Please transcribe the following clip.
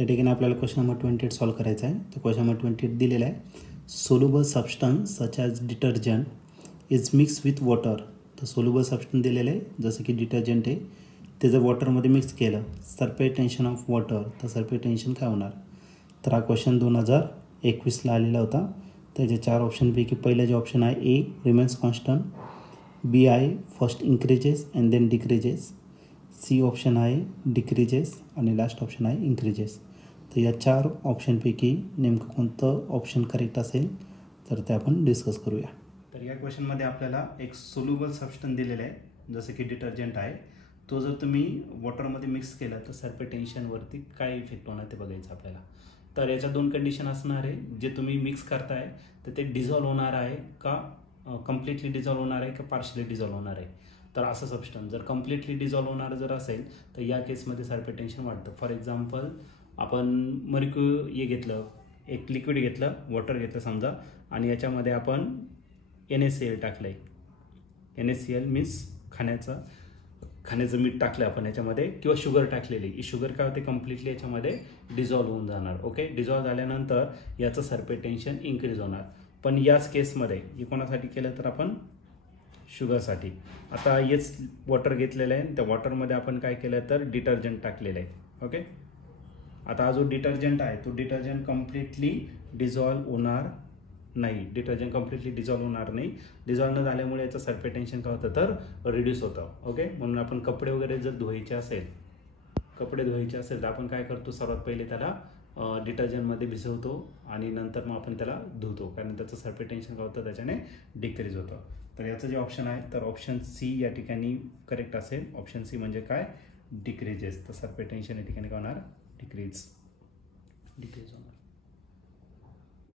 त्या ठिकाणी आपल्याला क्वेश्चन नंबर 28 सॉल्व करायचा आहे. तर क्वेश्चन नंबर 28 दिलेला आहे, soluble substance such as detergent is mix with water. तर सोल्युबल सबस्टन्स दिलेलं आहे, जसं की डिटर्जंट आहे, ते जर वॉटरमध्ये मिक्स केलं, सरफेस टेन्शन ऑफ वॉटर, तर सरफेस टेन्शन काय होणार. तर हा क्वेश्चन 2021ला आलेला होता. त्याचे 4 ऑप्शनपैकी पहिलं जे ऑप्शन आहे ए रिमेन्स कॉन्स्टंट, बी आहे first increases and then decreases, C option आहे डिक्रीजेस आणि लास्ट ऑप्शन आहे इन्क्रीजेस. तर या 4 ऑप्शनपैकी नेमकं कोणतं ऑप्शन करेक्ट असेल तर ते आपण डिस्कस करूया. तर या क्वेश्चनमध्ये आपल्याला एक सोल्युबल सबस्टन्स दिलेला आहे, जसं की डिटर्जंट आहे. तो जर तुम्ही वॉटरमध्ये मिक्स केला तर सरफेस टेन्शनवरती काय इफेक्ट होणार ते बघायचं आपल्याला. तर याच्या 2 कंडिशन असणार आहे. जे तुम्ही मिक्स करताय तर ते डिझॉल्व होणार आहे का कम्प्लिटली डिझॉल्व होणार आहे का पार्शली डिझॉल्व होणार आहे. तर असं सबस्टन्स जर कम्प्लिटली डिझॉल्व होणार जर असेल तर या केसमध्ये सरफेस टेन्शन वाढतं. फॉर एक्झाम्पल आपण मर्क्युरी घेतलं, एक लिक्विड घेतलं, वॉटर घेतलं समजा, आणि याच्यामध्ये आपण NaCl टाकलं आहे. NaCl मीन्स खाण्याचं मीठ टाकलं आपण याच्यामध्ये, किंवा शुगर टाकलेली. शुगर काय होते, कम्प्लिटली याच्यामध्ये डिझॉल्व होऊन जाणार. ओके, डिझॉल्व झाल्यानंतर याचं सरफेस टेन्शन इन्क्रीज होणार. पण याच केसमध्ये हे कोणासाठी केलं तर आपण शुगरसाठी. आता हेच वॉटर घेतलेलं आहे, त्या वॉटरमध्ये आपण काय केलं तर डिटर्जंट टाकलेलं आहे. ओके, आता हा जो डिटर्जंट आहे तो डिटर्जंट कम्प्लिटली डिझॉल्व होणार नाही. डिझॉल्व होणार नाही. डिझॉल्व न झाल्यामुळे याचं सरफेस टेन्शन काय होतं तर रिड्यूस होतं. ओके, म्हणून आपण कपडे वगैरे जर धुवायचे असेल तर आपण काय करतो, सर्वात पहिले त्याला डिटर्जंटमध्ये भिजवतो आणि नंतर मग आपण त्याला धुतो, कारण त्याचं सरफेस टेन्शन काय होतं त्याच्याने डिक्रीज होतं. तर याचं जे ऑप्शन आहे तर ऑप्शन सी या ठिकाणी करेक्ट असेल. ऑप्शन सी म्हणजे काय, डिक्रीजेस. तर सरफेस टेन्शन या ठिकाणी काय होणार, डिक्रीज.